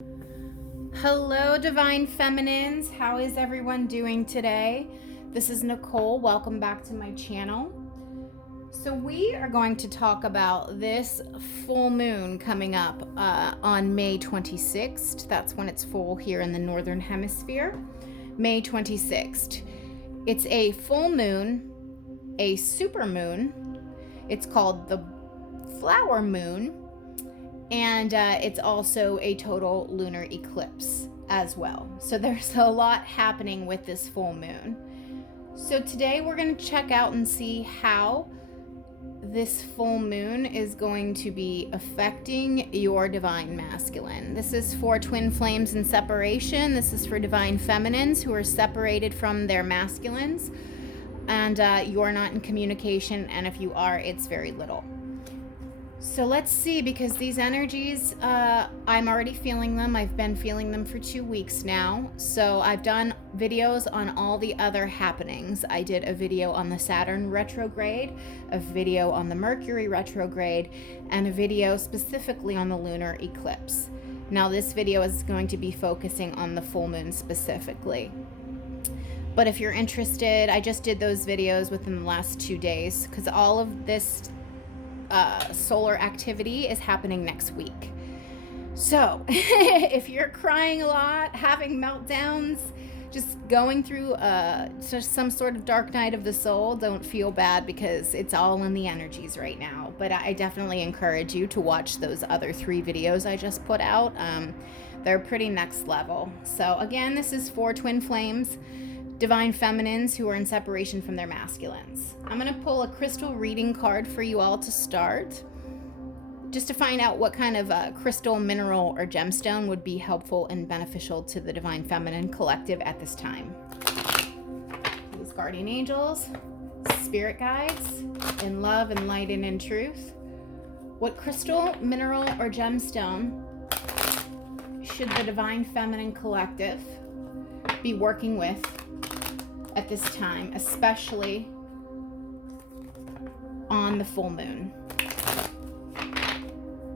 Hello, Divine Feminines. How is everyone doing today? This is Nicole. Welcome back to my channel. So we are going to talk about this full moon coming up on May 26th. That's when it's full here in the Northern Hemisphere. May 26th. It's a full moon, a super moon. It's called the flower moon. And it's also a total lunar eclipse as well. So there's a lot happening with this full moon. So today we're going to check out and see how this full moon is going to be affecting your divine masculine. This is for twin flames in separation. This is for divine feminines who are separated from their masculines. And you're not in communication. And if you are, it's very little. So let's see, because these energies, I'm already feeling them. I've been feeling them for 2 weeks now. So I've done videos on all the other happenings. I did a video on the Saturn retrograde, a video on the Mercury retrograde, and a video specifically on the lunar eclipse. Now this video is going to be focusing on the full moon specifically. But if you're interested, I just did those videos within the last 2 days because all of this solar activity is happening next week. So if you're crying a lot, having meltdowns, just going through just some sort of dark night of the soul, don't feel bad because it's all in the energies right now. But I definitely encourage you to watch those other 3 videos I just put out. They're pretty next level. So again, this is for twin flames, divine feminines who are in separation from their masculines. I'm going to pull a crystal reading card for you all to start, just to find out what kind of crystal, mineral, or gemstone would be helpful and beneficial to the divine feminine collective at this time. These guardian angels, spirit guides, in love and light and in truth. What crystal, mineral, or gemstone should the divine feminine collective be working with at this time, especially on the full moon,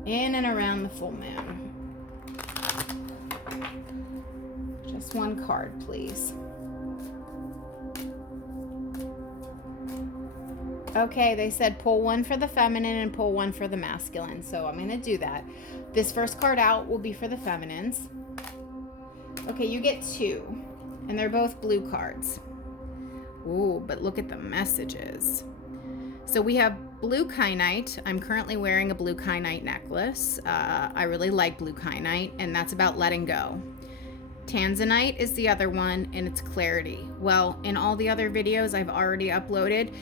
in and around the full moon? Just one card, please. Okay, they said pull one for the feminine and pull one for the masculine, so I'm going to do that. This first card out will be for the feminines. Okay, you get 2, and they're both blue cards. Ooh, but look at the messages. So we have blue kyanite. I'm currently wearing a blue kyanite necklace. I really like blue kyanite, and that's about letting go. Tanzanite is the other one, and it's clarity. Well, in all the other videos I've already uploaded,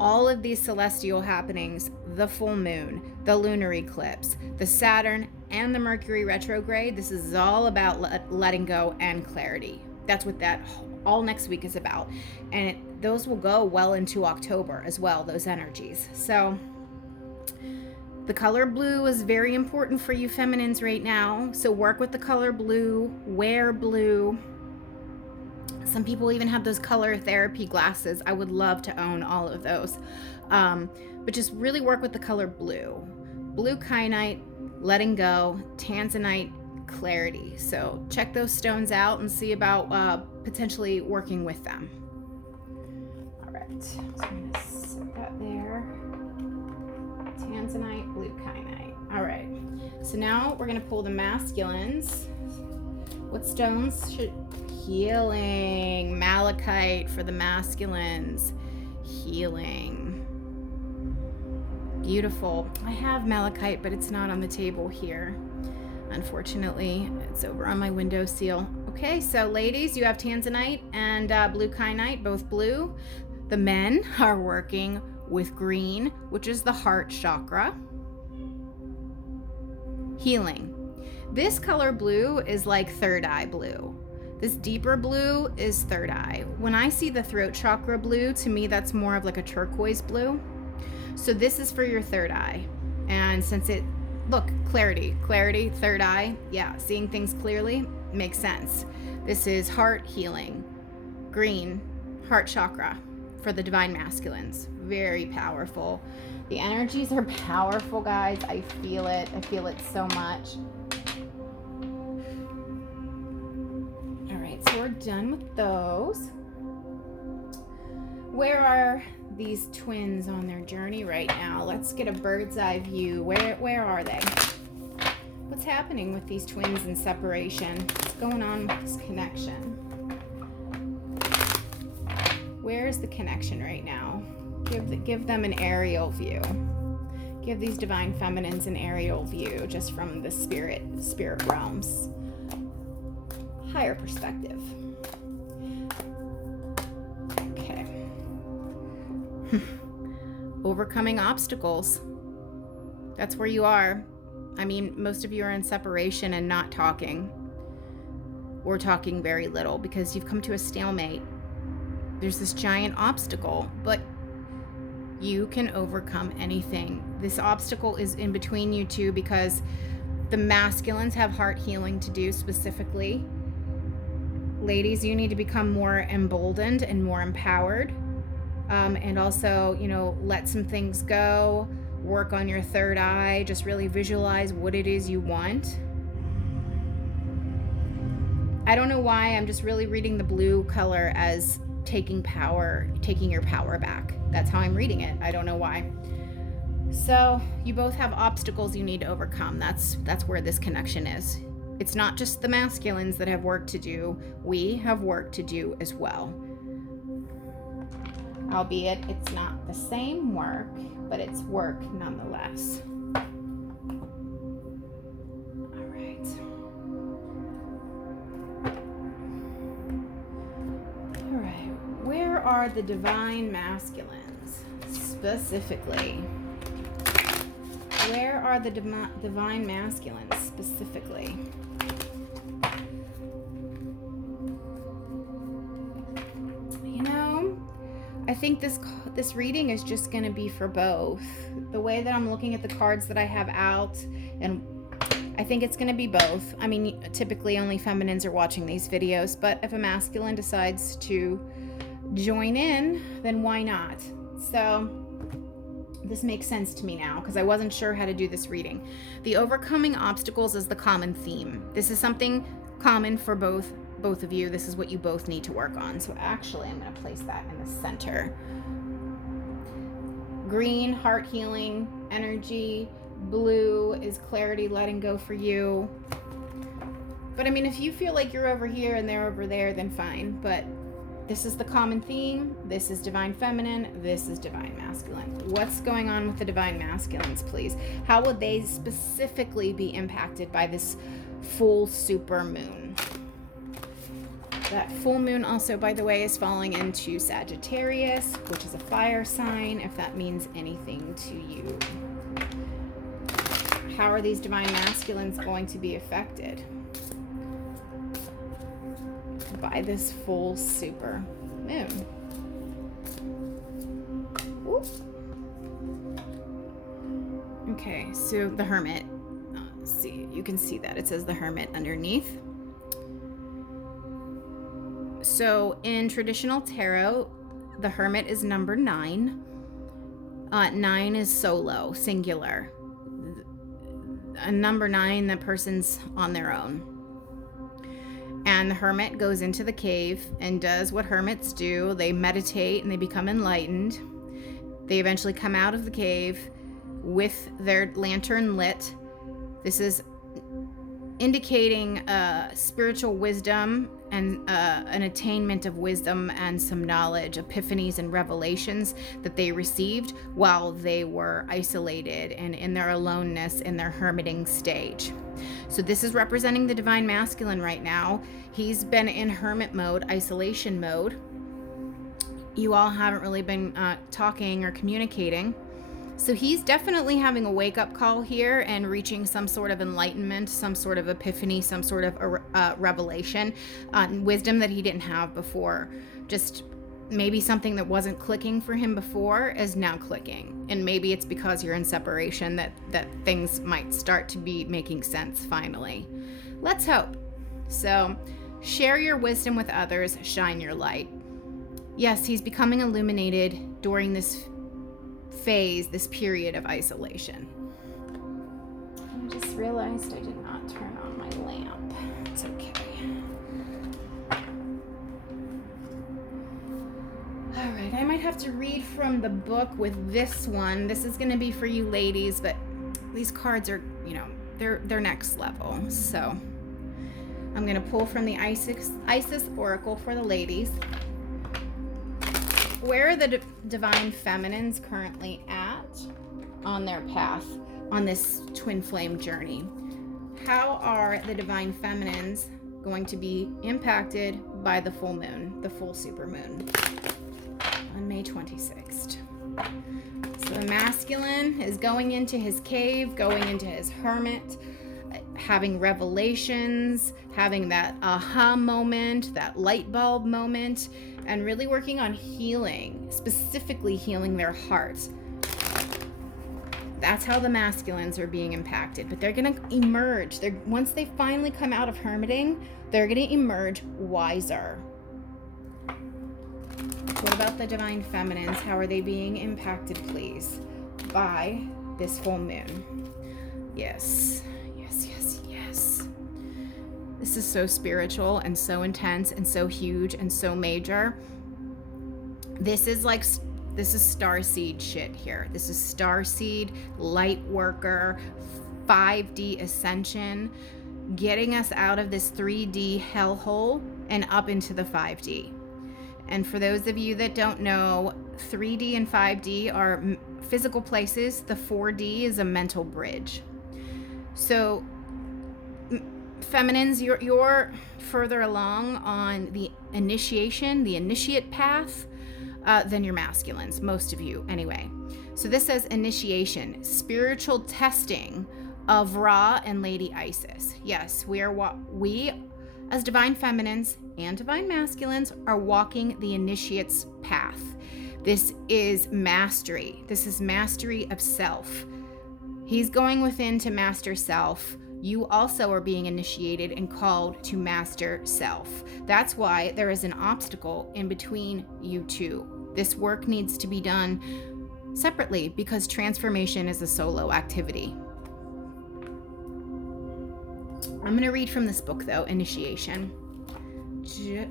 all of these celestial happenings, the full moon, the lunar eclipse, the Saturn, and the Mercury retrograde, this is all about letting go and clarity. That's what that all next week is about. And those will go well into October as well, those energies. So the color blue is very important for you feminines right now. So work with the color blue, wear blue. Some people even have those color therapy glasses. I would love to own all of those. But just really work with the color blue. Blue kyanite, letting go, tanzanite, clarity. So check those stones out and see about potentially working with them. All right, so I'm going to set that there. Tanzanite, blue kyanite. All right, so now we're going to pull the masculines. What stones should... Healing, malachite for the masculines. Healing. Beautiful. I have malachite, but it's not on the table here. Unfortunately, it's over on my windowsill. Okay, so ladies, you have tanzanite and blue kyanite, both blue. The men are working with green, which is the heart chakra. Healing. This color blue is like third eye blue. This deeper blue is third eye. When I see the throat chakra blue, to me that's more of like a turquoise blue. So this is for your third eye. And since it, look, clarity, third eye, yeah, seeing things clearly makes sense. This is heart healing, green, heart chakra for the divine masculines. Very powerful. The energies are powerful, guys. I feel it so much. so we're done with those. Where are these twins on their journey right now? Let's get a bird's eye view. Where are they? What's happening with these twins in separation? What's going on with this connection? Where is the connection right now? Give them an aerial view. Give these divine feminines an aerial view just from the spirit realms. Higher perspective. Okay. Overcoming obstacles. That's where you are. I mean, most of you are in separation and not talking, or talking very little because you've come to a stalemate. There's this giant obstacle, but you can overcome anything. This obstacle is in between you two because the masculines have heart healing to do specifically. Ladies, you need to become more emboldened and more empowered. And also, let some things go. Work on your third eye. Just really visualize what it is you want. I don't know why. I'm just really reading the blue color as taking your power back. That's how I'm reading it. I don't know why. So you both have obstacles you need to overcome. That's where this connection is. It's not just the masculines that have work to do. We have work to do as well. Albeit it's not the same work, but it's work nonetheless. All right. All right. Where are the divine masculines specifically? Where are the divine masculines specifically? I think this reading is just going to be for both. The way that I'm looking at the cards that I have out, and I think it's going to be both. I mean, typically only feminines are watching these videos, but if a masculine decides to join in, then why not? So this makes sense to me now because I wasn't sure how to do this reading. The overcoming obstacles is the common theme. This is something common for both of you. This is what you both need to work on. So actually, I'm going to place that in the center. Green, heart healing, energy. Blue is clarity, letting go for you. But I mean, if you feel like you're over here and they're over there, then fine. But this is the common theme. This is divine feminine. This is divine masculine. What's going on with the divine masculines, please? How would they specifically be impacted by this full super moon? That full moon also, by the way, is falling into Sagittarius, which is a fire sign, if that means anything to you. How are these divine masculines going to be affected by this full super moon? Ooh. Okay, so the Hermit. Let's see, you can see that. It says the Hermit underneath. So in traditional tarot, the Hermit is number 9. 9 is solo, singular. Number 9, the person's on their own. And the Hermit goes into the cave and does what hermits do. They meditate and they become enlightened. They eventually come out of the cave with their lantern lit. This is indicating spiritual wisdom and an attainment of wisdom and some knowledge, epiphanies and revelations that they received while they were isolated and in their aloneness in their hermiting stage. So this is representing the divine masculine right now. He's been in hermit mode, isolation mode. You all haven't really been talking or communicating. So he's definitely having a wake-up call here and reaching some sort of enlightenment, some sort of epiphany, some sort of revelation, wisdom that he didn't have before. Just maybe something that wasn't clicking for him before is now clicking. And maybe it's because you're in separation that things might start to be making sense finally. Let's hope. So share your wisdom with others, shine your light. Yes, he's becoming illuminated during this phase, this period of isolation. I just realized I did not turn on my lamp. It's okay. have to read from the book with this one. This is going to be for you ladies, but these cards are, you know, they're next level. So I'm going to pull from the Isis Oracle for the ladies. Where are the divine feminines currently at on their path on this twin flame journey? How are the divine feminines going to be impacted by the full moon, the full super moon on May 26th? So the masculine is going into his cave, going into his hermit, having revelations, having that aha moment, that light bulb moment, and really working on healing, specifically healing their hearts. That's how the masculines are being impacted, but they're going to emerge. Once they finally come out of hermiting, they're going to emerge wiser. What about the divine feminines? How are they being impacted, please, by this full moon? Yes, yes, yes, yes. This is so spiritual and so intense and so huge and so major. This is starseed shit here. This is starseed, light worker, 5D ascension, getting us out of this 3D hellhole and up into the 5D. And for those of you that don't know, 3D and 5D are physical places. The 4D is a mental bridge. So feminines, you're further along on the initiation, the initiate path, than your masculines, most of you anyway. So this says initiation, spiritual testing of Ra and Lady Isis. Yes, we as divine feminines and divine masculines are walking the initiate's path. This is mastery. This is mastery of self. He's going within to master self. You also are being initiated and called to master self. That's why there is an obstacle in between you two. This work needs to be done separately because transformation is a solo activity. I'm going to read from this book, though, Initiation.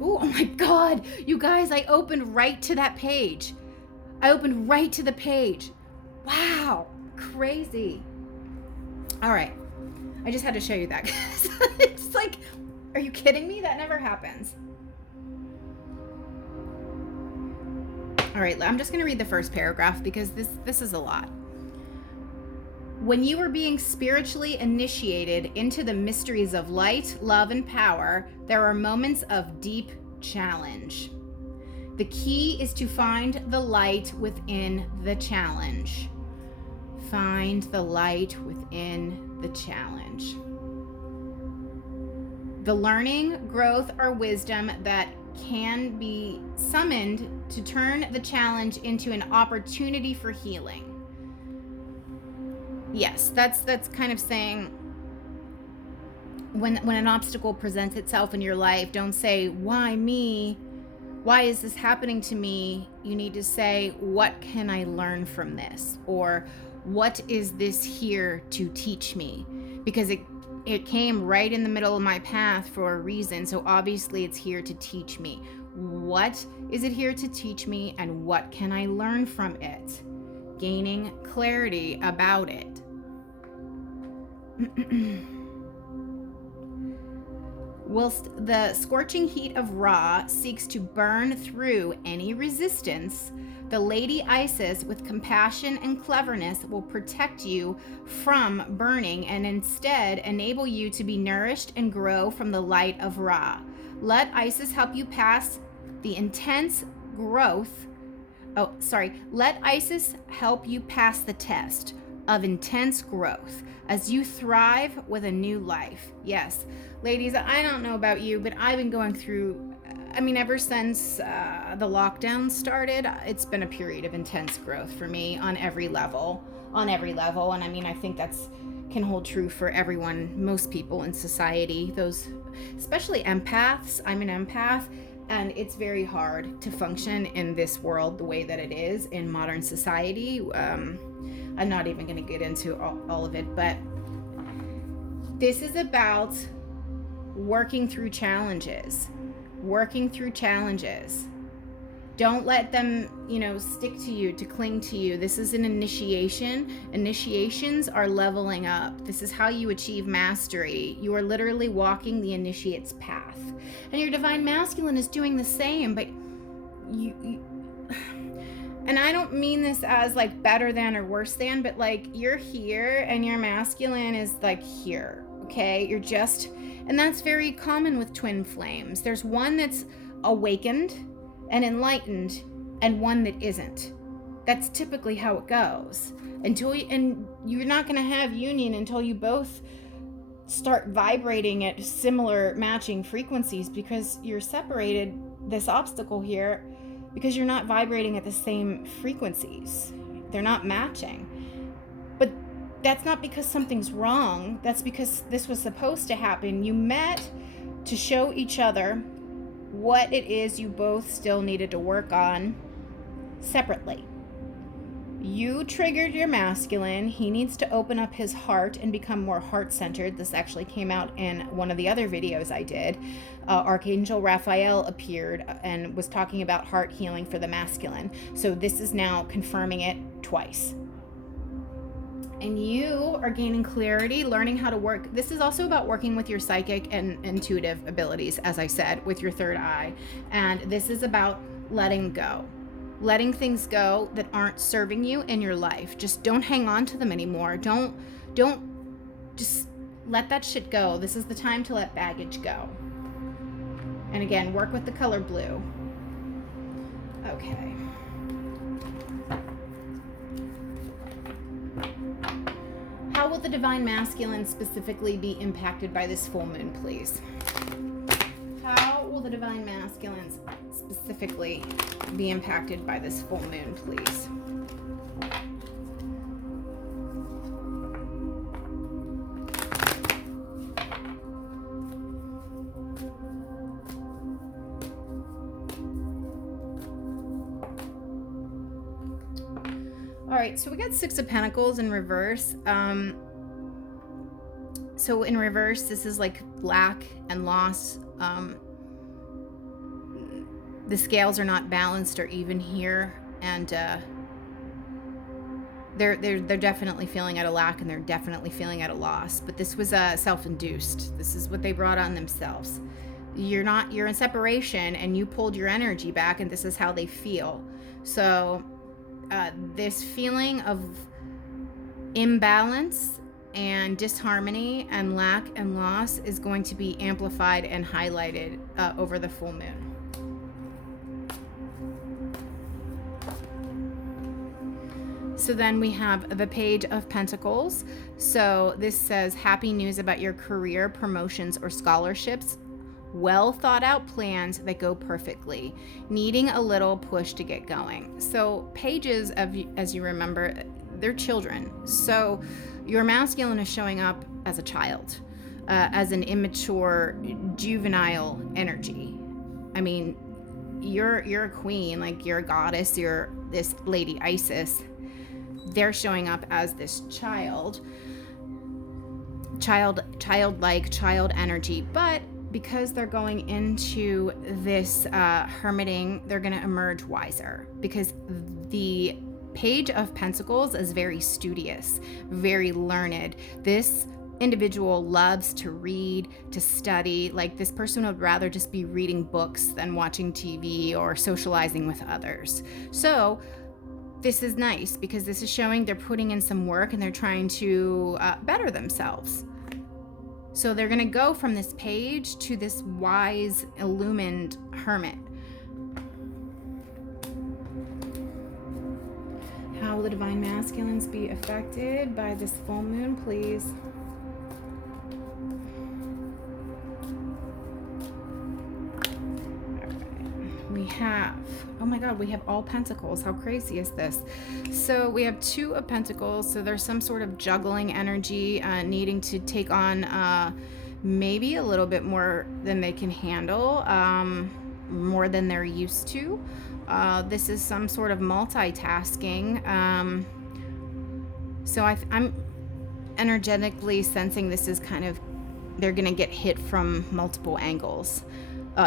Oh my God, you guys, I opened right to that page. Wow, crazy. All right. I just had to show you that. It's like, are you kidding me? That never happens. All right, I'm just going to read the first paragraph because this is a lot. When you are being spiritually initiated into the mysteries of light, love, and power, there are moments of deep challenge. The key is to find the light within the challenge. Find the light within the challenge. The learning, growth, or wisdom that can be summoned to turn the challenge into an opportunity for healing. Yes, that's kind of saying when an obstacle presents itself in your life, don't say, why me? Why is this happening to me? You need to say, what can I learn from this? Or what is this here to teach me? Because it came right in the middle of my path for a reason. So obviously it's here to teach me. What is it here to teach me, and what can I learn from it? Gaining clarity about it. Whilst the scorching heat of Ra seeks to burn through any resistance, the Lady Isis, with compassion and cleverness, will protect you from burning and instead enable you to be nourished and grow from the light of Ra. Let Isis help you pass the intense growth. Let Isis help you pass the test of intense growth as you thrive with a new life. Yes, ladies, I don't know about you, but I've been going through, ever since the lockdown started, it's been a period of intense growth for me on every level. And I think that's can hold true for everyone, most people in society, those, especially empaths. I'm an empath, and it's very hard to function in this world the way that it is in modern society. I'm not even going to get into all of it, but this is about working through challenges, Don't let them, stick to you, to cling to you. This is an initiation. Initiations are leveling up. This is how you achieve mastery. You are literally walking the initiate's path. And your divine masculine is doing the same, but you and I don't mean this as like better than or worse than, but like you're here and your masculine is like here, okay? And that's very common with twin flames. There's one that's awakened and enlightened and one that isn't. That's typically how it goes. And you're not going to have union until you both start vibrating at similar matching frequencies, because you're separated, this obstacle here, because you're not vibrating at the same frequencies. They're not matching. But that's not because something's wrong. That's because this was supposed to happen. You met to show each other what it is you both still needed to work on separately. You triggered your masculine. He needs to open up his heart and become more heart-centered. This actually came out in one of the other videos I did. Archangel Raphael appeared and was talking about heart healing for the masculine. So this is now confirming it twice. And you are gaining clarity, learning how to work. This is also about working with your psychic and intuitive abilities, as I said, with your third eye. And this is about letting go. Letting things go that aren't serving you in your life. Just don't hang on to them anymore. Don't just let that shit go. This is the time to let baggage go. And again, work with the color blue. Okay. How will the divine masculine specifically be impacted by this full moon, please? How will the divine masculine specifically be impacted by this full moon, please? All right, so we got Six of Pentacles in reverse. So in reverse, this is like lack and loss. The scales are not balanced or even here, and they're definitely feeling at a lack, and they're definitely feeling at a loss. But this was self-induced. This is what they brought on themselves. You're in separation, and you pulled your energy back, and this is how they feel. So this feeling of imbalance and disharmony and lack and loss is going to be amplified and highlighted over the full moon. So then we have the Page of Pentacles. So this says happy news about your career, promotions, or scholarships. Well thought out plans that go perfectly, needing a little push to get going. So pages, as you remember, they're children. So your masculine is showing up as a child, as an immature, juvenile energy. I mean, you're a queen, like you're a goddess, you're this Lady Isis. They're showing up as this childlike, child energy, but because they're going into this hermiting, they're going to emerge wiser, because the Page of Pentacles is very studious, very learned. This individual loves to read, to study. Like this person would rather just be reading books than watching TV or socializing with others. So this is nice, because this is showing they're putting in some work and they're trying to better themselves. So they're going to go from this page to this wise, illumined hermit. How will the divine masculines be affected by this full moon, please? We have, oh my God, we have all pentacles. How crazy is this? So we have Two of Pentacles. So there's some sort of juggling energy, needing to take on maybe a little bit more than they can handle, more than they're used to. This is some sort of multitasking. So I'm energetically sensing this is kind of, they're going to get hit from multiple angles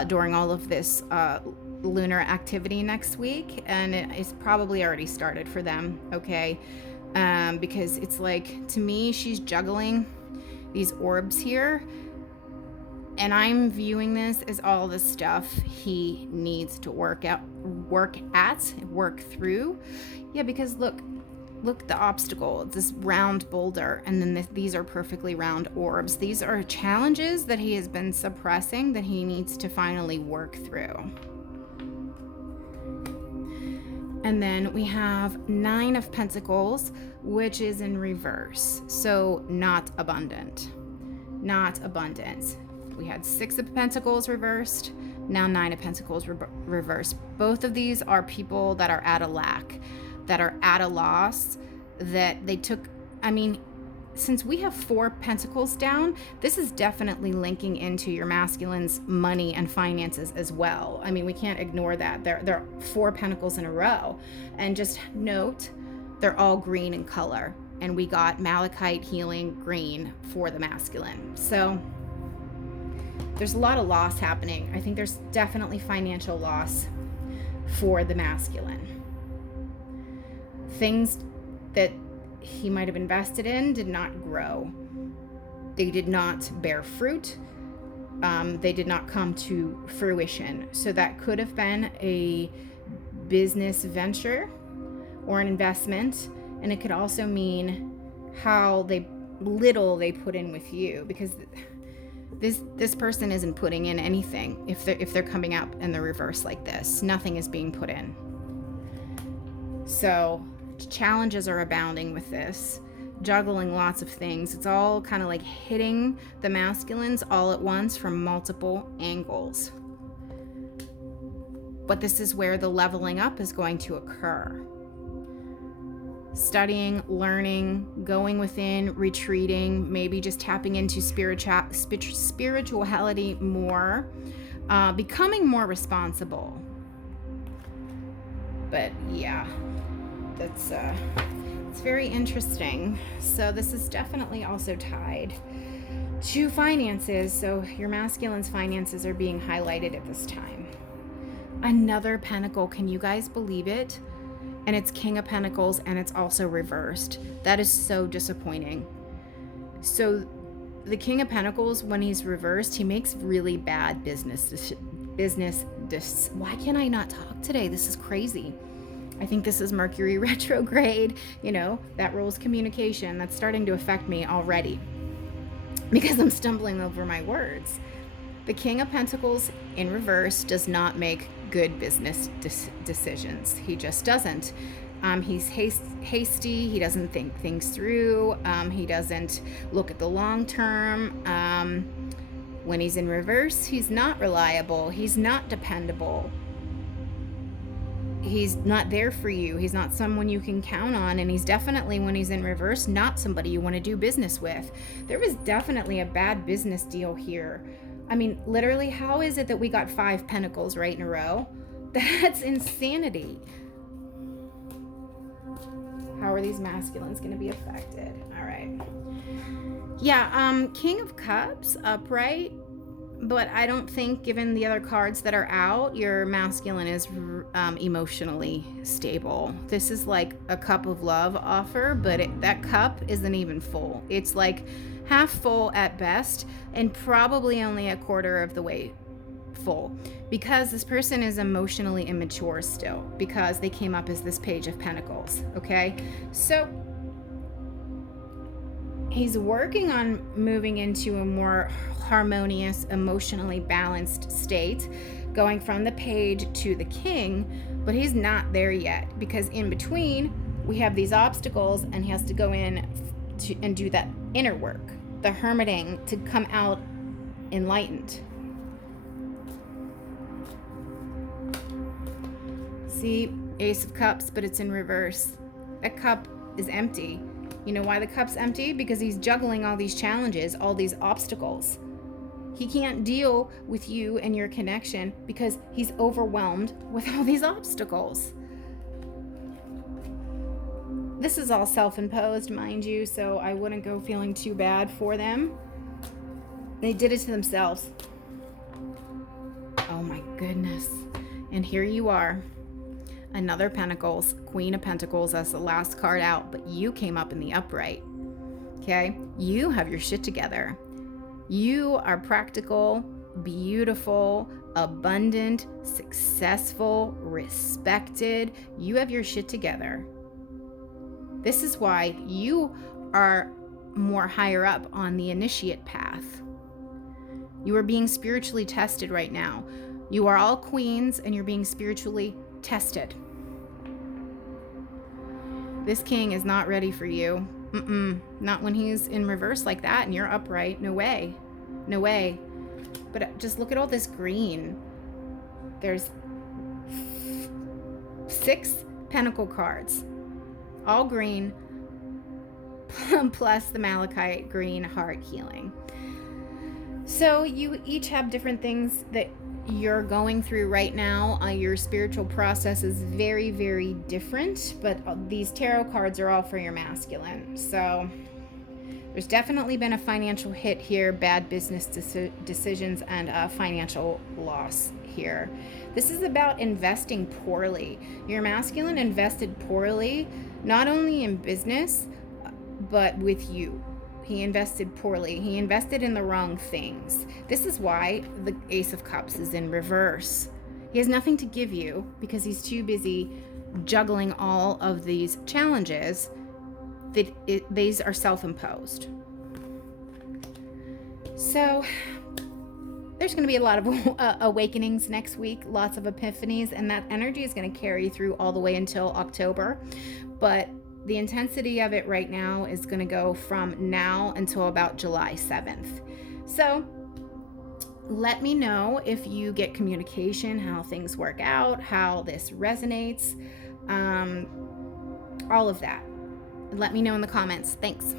during all of this lunar activity next week, and it's probably already started for them, okay? Because it's like, to me, she's juggling these orbs here, and I'm viewing this as all the stuff he needs to work through. Yeah, because look the obstacle, this round boulder, and then these are perfectly round orbs. These are challenges that he has been suppressing that he needs to finally work through. And then we have 9 of Pentacles, which is in reverse. So not abundant. Not abundant. We had 6 of Pentacles reversed. Now 9 of Pentacles reversed. Both of these are people that are at a lack, that are at a loss, that they took. I mean, since we have 4 Pentacles down, this is definitely linking into your masculine's money and finances as well. I mean, we can't ignore that. There are 4 Pentacles in a row. And just note, they're all green in color. And we got Malachite Healing Green for the masculine. So there's a lot of loss happening. I think there's definitely financial loss for the masculine. Things that he might have invested in did not grow. They did not bear fruit. They did not come to fruition. So that could have been a business venture or an investment. And it could also mean how little they put in with you, because this person isn't putting in anything. If they're coming up in the reverse like this, nothing is being put in. So challenges are abounding with this, juggling lots of things. It's all kind of like hitting the masculines all at once from multiple angles. But this is where the leveling up is going to occur. Studying, learning, going within, retreating, maybe just tapping into spirituality more, becoming more responsible. But yeah, that's it's very interesting. So this is definitely also tied to finances. So your masculine's finances are being highlighted at this time. Another pentacle, can you guys believe it? And it's King of Pentacles, and it's also reversed. That is so disappointing. So the King of Pentacles, when he's reversed, he makes really bad business. Why can I not talk today? This is crazy. I think this is Mercury retrograde. You know, that rules communication. That's starting to affect me already because I'm stumbling over my words. The King of Pentacles in reverse does not make good business decisions. He just doesn't. He's hasty. He doesn't think things through. He doesn't look at the long term. When he's in reverse, he's not reliable. He's not dependable. He's not there for you. He's not someone you can count on. And he's definitely, when he's in reverse, not somebody you want to do business with. There was definitely a bad business deal here. I mean, literally, how is it that we got 5 Pentacles right in a row? That's insanity. How are these masculines going to be affected? All right. Yeah, King of Cups upright, but I don't think, given the other cards that are out, your masculine is emotionally stable. This is like a cup of love offer, but that cup isn't even full. It's like half full at best, and probably only a quarter of the way full, because this person is emotionally immature still, because they came up as this Page of Pentacles. Okay, so he's working on moving into a more harmonious, emotionally balanced state, going from the Page to the King, but he's not there yet, because in between we have these obstacles, and he has to go in and do that inner work, the hermiting, to come out enlightened. See, Ace of Cups, but it's in reverse. That cup is empty. You know why the cup's empty? Because he's juggling all these challenges, all these obstacles. He can't deal with you and your connection because he's overwhelmed with all these obstacles. This is all self-imposed, mind you, so I wouldn't go feeling too bad for them. They did it to themselves. Oh my goodness. And here you are, another Pentacles, Queen of Pentacles as the last card out, but you came up in the upright. Okay? You have your shit together. You are practical, beautiful, abundant, successful, respected. You have your shit together. This is why you are more higher up on the initiate path. You are being spiritually tested right now. You are all queens and you're being spiritually tested. This king is not ready for you. Not when he's in reverse like that and you're upright. No way. No way. But just look at all this green. There's 6 pentacle cards, all green, plus the malachite green heart healing. So you each have different things that you're going through right now. Your spiritual process is very, very different, but these tarot cards are all for your masculine. So there's definitely been a financial hit here, bad business decisions, and a financial loss here. This is about investing poorly. Your masculine invested poorly, not only in business, but with you. He invested poorly. He invested in the wrong things. This is why the Ace of Cups is in reverse. He has nothing to give you because he's too busy juggling all of these challenges that these are self-imposed. So there's going to be a lot of awakenings next week, lots of epiphanies, and that energy is going to carry through all the way until October. But the intensity of it right now is going to go from now until about July 7th. So let me know if you get communication, how things work out, how this resonates, all of that. Let me know in the comments. Thanks.